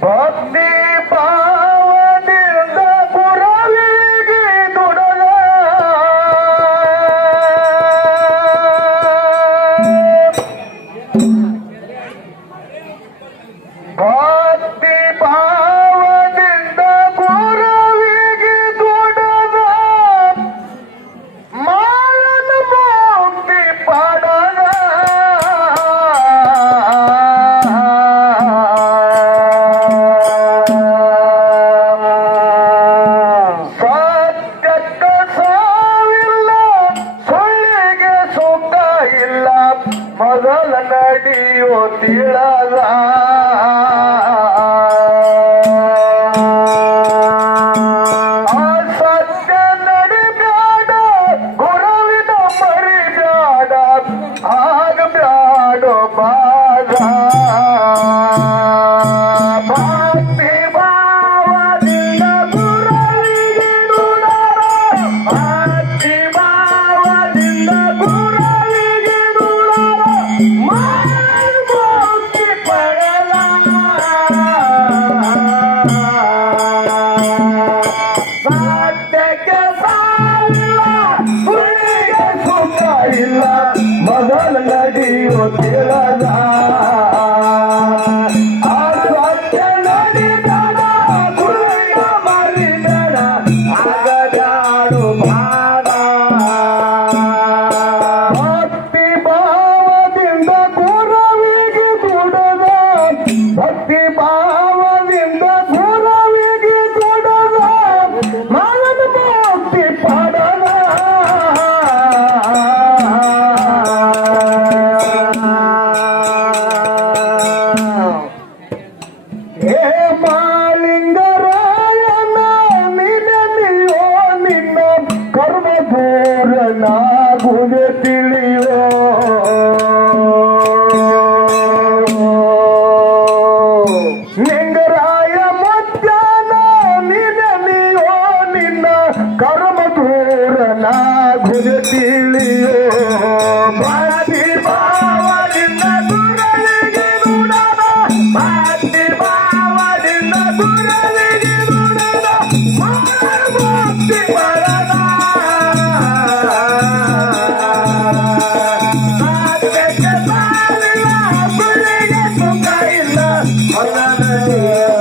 Bhakti ಮೊದಲ ನಡಿಯೋ ತಿಳದ Cometi Yeah.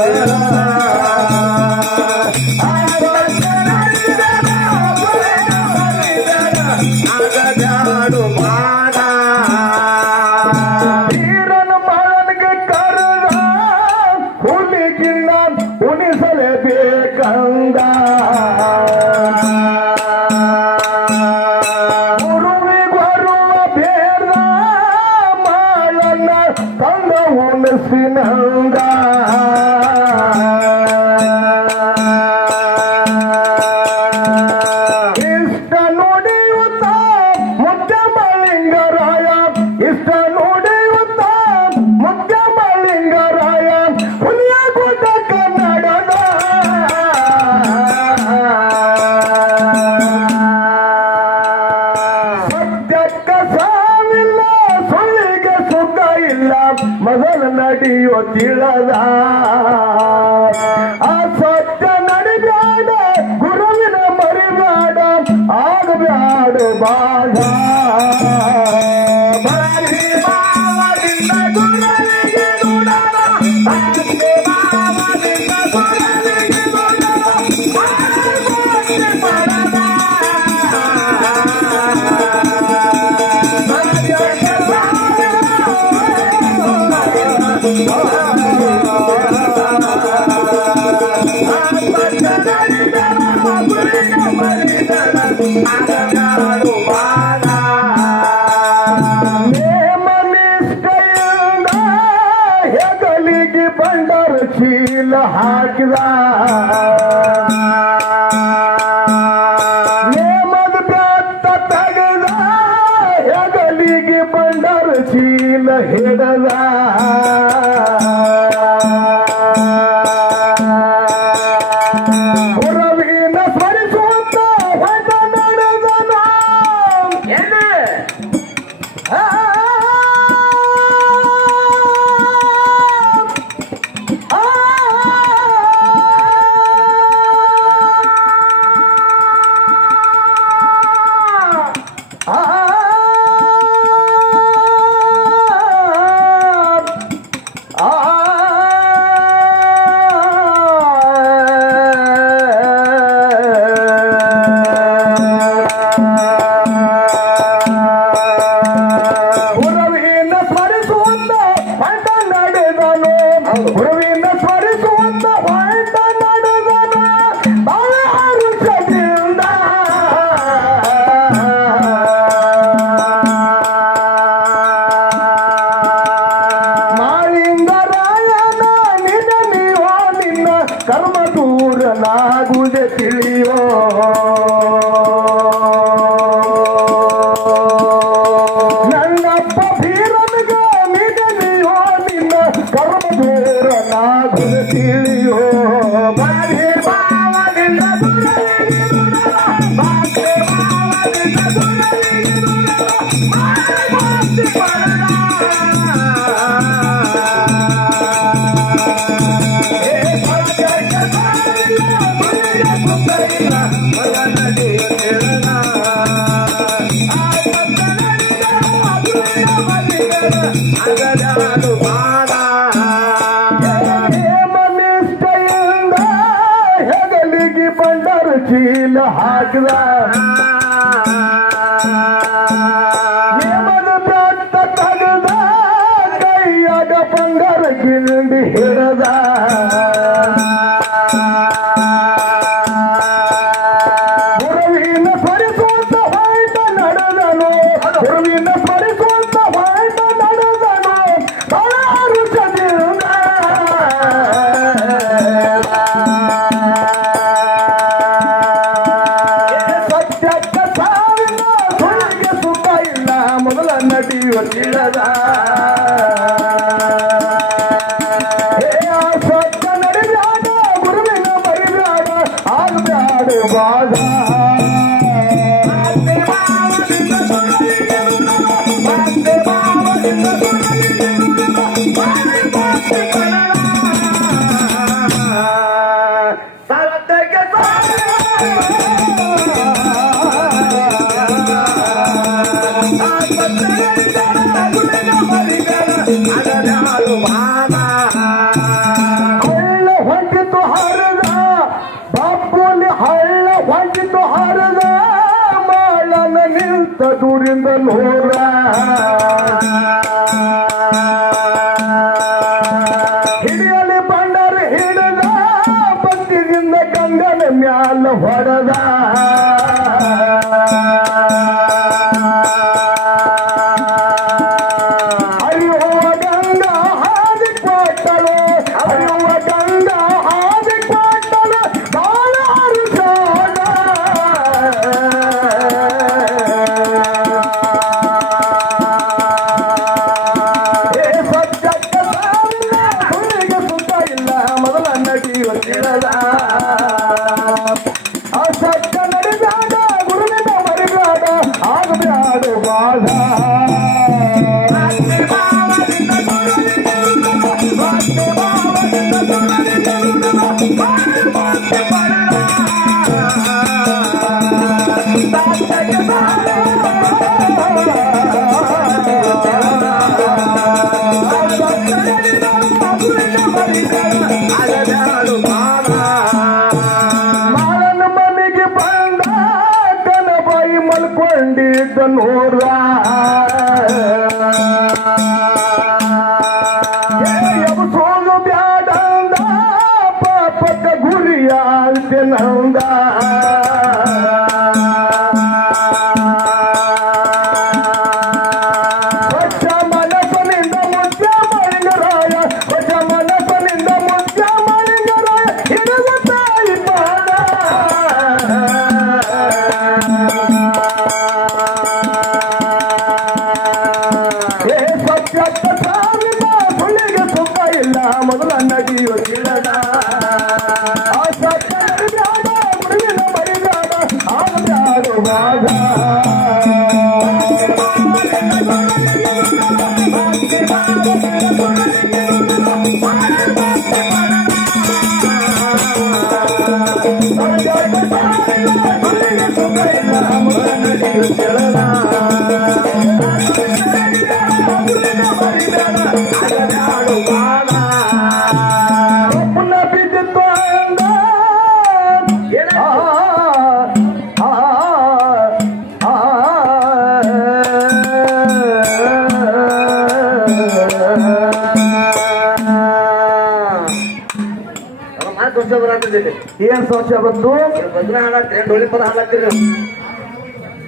ಏನ್ ಸಂಶಯ ಬಂತು? ಭಜನ ಹಾಡತ್ರಿ ಡೊಳ್ಳಿ ಪದ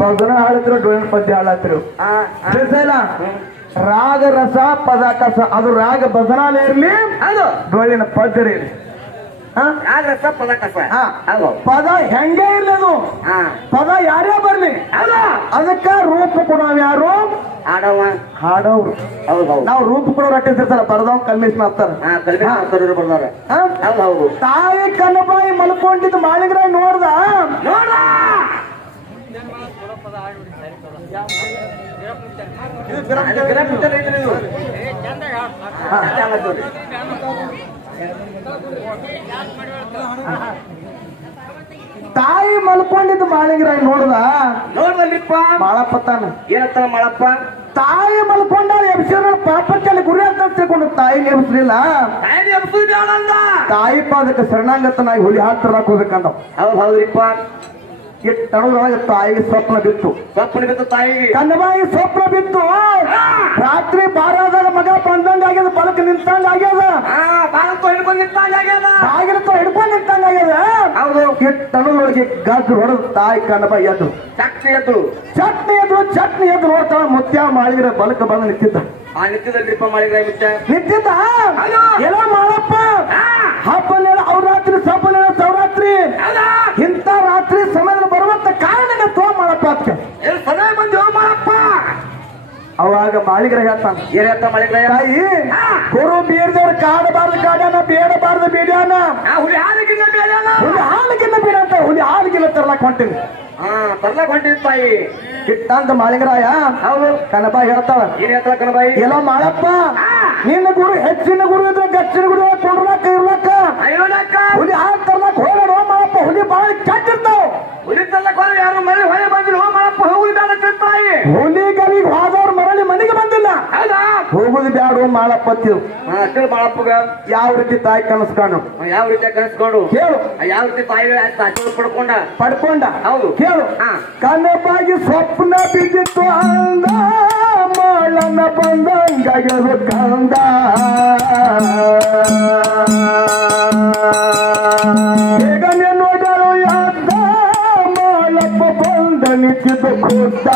ಭಜನ ಹಾಳತ್ರ ಡೊಳ್ಳಿನ ಪದ್ಯ ಶ್ರೀಶೈಲ ರಾಗ ರಸ ಪದ ಕಸ ಅದು ರಾಗ ಭಜನಾಲಯ ಇರ್ಲಿ ಹೌದು. ಡೊಳ್ಳಿನ ಪದ್ಯ ಇರ್ಲಿ ಪದ ಕಸ ಪದ ಹೆಂಗೆ ಇರ್ಲಿ ಅದು ಹಾ. ಪದ ಯಾರೇ ಬರ್ಲಿ. ಅದಕ್ಕ ರೂಪ ಕೊಡೋ ಯಾರು ಹಾಡವ ಹಾಡವ್ರು ನಾವು ರೂಪ ಕೊಡೋರು ಅಟ್ಟಿರ್ತಾರ ಬರ್ದವ್ ಕಲ್ಮಿಸ್ ಮಾಡ್ತಾರ ತಾಯಿ ಕನ್ನಬಾಯಿ ಮಲ್ಕೊಂಡಿದ್ದು ಮಾಳಿಗ್ರ ನೋಡ್ದ? ನೋಡ ತಾಯಿ ಮಲ್ಕೊಂಡಿದ್ದು ಮಾಳಿಗ್ರ ನೋಡ್ದ? ಮಾಳಪ್ಪ ಮಾಳಪ್ಪತ್ತಾನ ಏನತ್ತ ಮಾಳಪ್ಪ? ತಾಯಿ ಮಲ್ಕೊಂಡಾಳ ಎಬ್ಸಿರ ಪಾಪಕ್ಕೆ ಗುರಿ ಅಂತ ತಿಳ್ಕೊಂಡು ತಾಯಿ ಎಬ್ಸ್ಲಿಲ್ಲ ತಾಯಿ ಪಾದಕ್ಕೆ ಶರಣಾಗತನಾಗಿ ಹುಲಿ ಹಾಕ್ತಾರ ಹೋಗ್ಬೇಕಂದ ಹೌದು ಹೌದ್ರಿಪ್ಪ. ತಾಯಿಗೆ ಸ್ವಪ್ನ ಬಿತ್ತು. ಸ್ವಪ್ನ ಬಿತ್ತು ತಾಯಿಗೆ. ಕನ್ನಬಾಯಿ ಸ್ವಪ್ನ ಬಿತ್ತು. ರಾತ್ರಿ ಬಾರಾದಾಗ ಮಗ ಬಂದಂಗ ಆಗ್ಯದ ಬಲಕ್ ನಿಂತಂಗ ಆಗ್ಯದ ಹಿಡ್ಕೊಂಡು ನಿಂತಾಗ ಆಗ್ಯದ ಬಾಗಿಲತ್ತ ಹಿಡ್ಕೊಂಡು ನಿಂತಂಗ ಆಗ್ಯದ ಹೌದು. ಇಟ್ಟು ತಡದ್ರೊಳಗೆ ಗದ್ದು ಹೊಡೆದು ತಾಯಿ ಕನ್ನಬಾಯಿ ಎದ್ದು. ಚಟ್ನಿ ಎದ್ದು. ಚಟ್ನಿ ಎದ್ರು ಚಟ್ನಿ ಎದ್ದು ನೋಡ್ತಾಳ ಮುತ್ಯ ಮಾಡಿದ್ರೆ ಬಲಕ ಬಂದು ನಿಂತಿದ್ದ. ಆ ನಿತ್ಯದಲ್ರಿಪ್ಪ ಮಾಡಿದ್ರೆ ಮುಚ್ಚ ನಿಂತಿದ್ದ. ಎಲ್ಲ ಮಾಡಪ್ಪ ಹಬ್ಬನೇಳ ಅವ್ರಾತ್ರಿ ಸಬ್ಬನೇಳ ಸೌರಾತ್ರಿ ಹೌದಾ ಇಂಥ ರಾತ್ರಿ ಸಮಯದಲ್ಲಿ ಬರುವಂತ ಕಾರಣಕ್ಕೆ ತೋ ಮಾಡಪ್ಪ ಅದಕ್ಕೆ ಎಲ್ಲಿ ಸದಾ ಬಂದು ಹೋಗ್ ಮಾಡಪ್ಪ ಅವಾಗ ಮಾಳಿಗರ ಹೇಳ್ತಾನ ಏನಂತ ಮಾಡಿದ್ರೆ ತಾಯಿ ಗುರು ಬೀರ್ದವ್ರ ಕಾಡಬಾರ್ದು ಕಾಡ್ಯಾನ ಬೇಡಬಾರ್ದು ಬೇಡ್ಯಾನ? ಆ ಹುಲಿ ಹಾಲಿಗಿನ್ನ ಅಲ್ಲ. ಹುಲಿ ಹಾಲಿಗಿನ್ನ ಬೇಡ ಅಂತ ಹುಲಿ ಹಾಲಿಗಿನ್ನ ತರ್ಲಾಕ್ ಹೊಂಟೀನಿ. ಹಾ ತರ್ಲಕ್ ಹೊಂಟಿದ್ ತಾಯಿ. ಇಟ್ಟಂತ ಮಾಳಿಗರಾಯ ಹೌದು. ಕನಬಾಯಿ ಹೇಳ್ತಾಳ ಏನ್ ಹೇಳ್ತಾಳ ಕಣಬಾಯಿ ಎಲ್ಲ ಮಾಡಪ್ಪ ನಿನ್ನ ಗುರು ಹೆಚ್ಚಿನ ಗುರು ಇದ್ರೆ ಗಚ್ಚಿನ ಗುರು ಕೊಡ್ಲಾಕ ಇರ್ಲಕ್ಕ. ಹುಲಿ ಹಾಲು ತರ್ಲಕ್ ಹೋಗೋಣ ಮಾಡಪ್ಪ ಹುಲಿ ಬಾಳ ಕೆಟ್ಟಿರ್ತಾವ. ಹುಲಿ ತರ್ಲಕ್ ಹೋದ್ರೆ ಯಾರು ಮನೆ ಹೊಳೆ ಬಂದಿಲ್ಲ ಮಾಡಪ್ಪ ಹೋಗುದು ಬೇಡ ತಾಯಿ. ಹುಲಿಗಳಿಗೆ ಹೋದವ್ರ ಮರಳಿ ಮನೆಗೆ ಬಂದಿಲ್ಲ ಹೌದಾ ಹೋಗುದು ಬ್ಯಾಡು ಮಾಡಪ್ಪ ಅಂತೀವ್ ಯಾವ ರೀತಿ ತಾಯಿ ಕನಸ್ಕೊಂಡು ಯಾವ ರೀತಿ ಕನಸ್ಕೊಂಡು ಕೇಳು. ಯಾವ ರೀತಿ ತಾಯಿ ಆಶೀರ್ವಾದ ಪಡ್ಕೊಂಡ. ಪಡ್ಕೊಂಡ? ಹೌದು. ಕೇಳು. ಹಾ. ಕನಪಾಗಿ ಸ್ವಪ್ನ ಬಿದ್ದಿತ್ತು ಅಂದ ಮಾಳನ ಬಂದಂಗಾಗದು ಕಂದ ಬೇಗನೆ ನೋಡಲು ಯಾದ ಮಾಳಪ್ಪ ಬಂದ ನಿಂತಿದ್ದು ಖುದ್ದ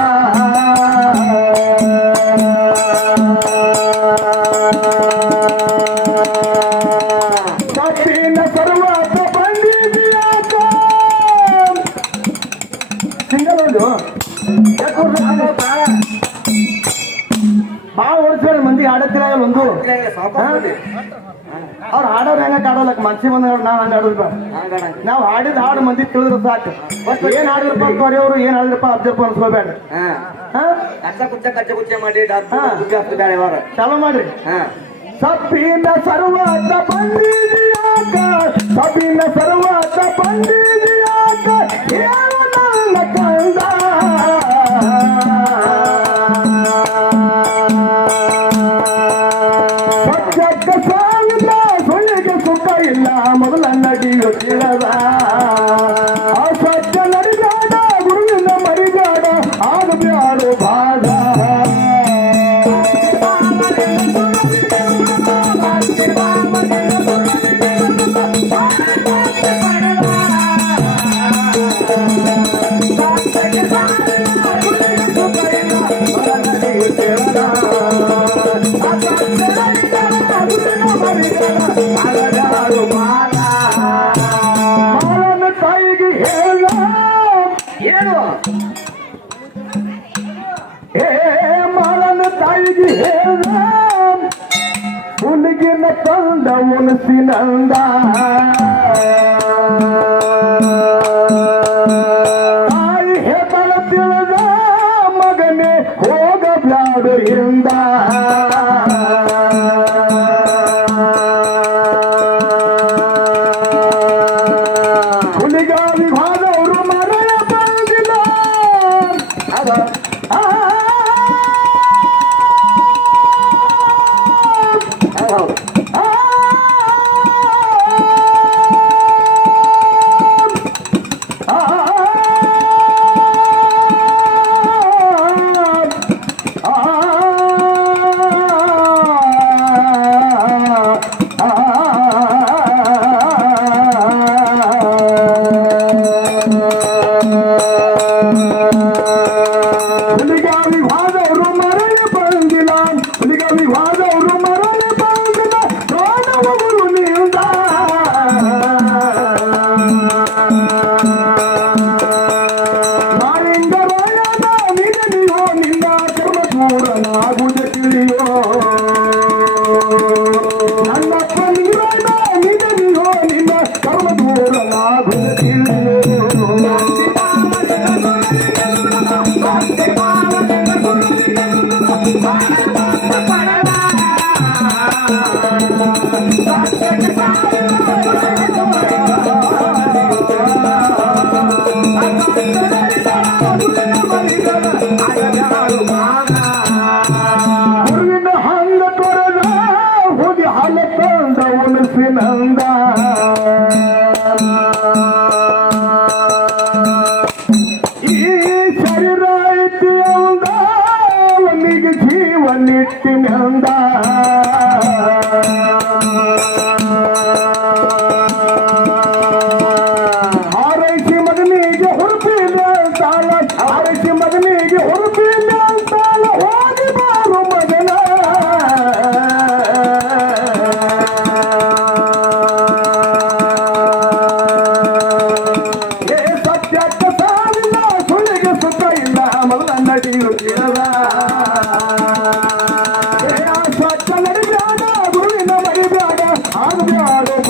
ಅವ್ರು ಹಾಡೋರು ಹೆಂಗ ಆಡೋಲಕ್ ಮನ್ಸಿ ಬಂದ ನಾವ್ ಹಂಗ ಆಡೋದು ನಾವ್ ಹಾಡಿದ ಹಾಡು ಮಂದಿ ತಿಳಿದ್ರೆ ಸಾಕು. ಏನ್ ಹಾಡಿದ್ರಪ್ಪ ಅವ್ರು ಏನ್ ಹಾಡಿದ್ರಪ್ಪ ಅಬ್ಜಪ್ಪ ಅನ್ಸ್ಕೋಬೇಡ. ಚಾಲೂ ಮಾಡ್ರಿ. ಸಪ್ಪಿನ ಸಬ್ಬಿನ ಸರ್ವಾತ ಬಂದಿದ್ಯಾಕ ಸಬ್ಬಿನ ಸರ್ವಾತ சினந்தா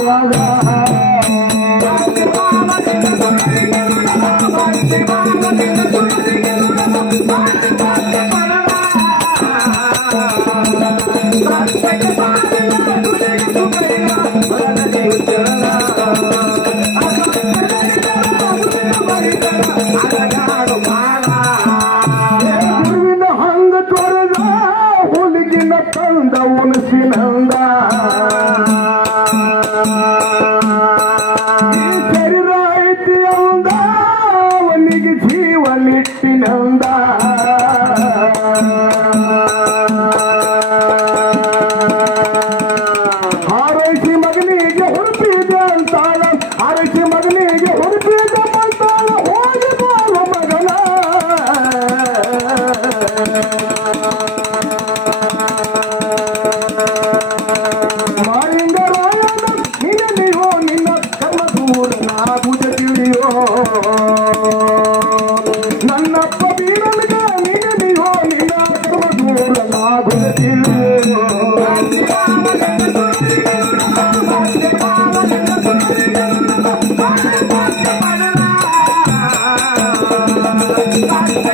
Guarda Bye.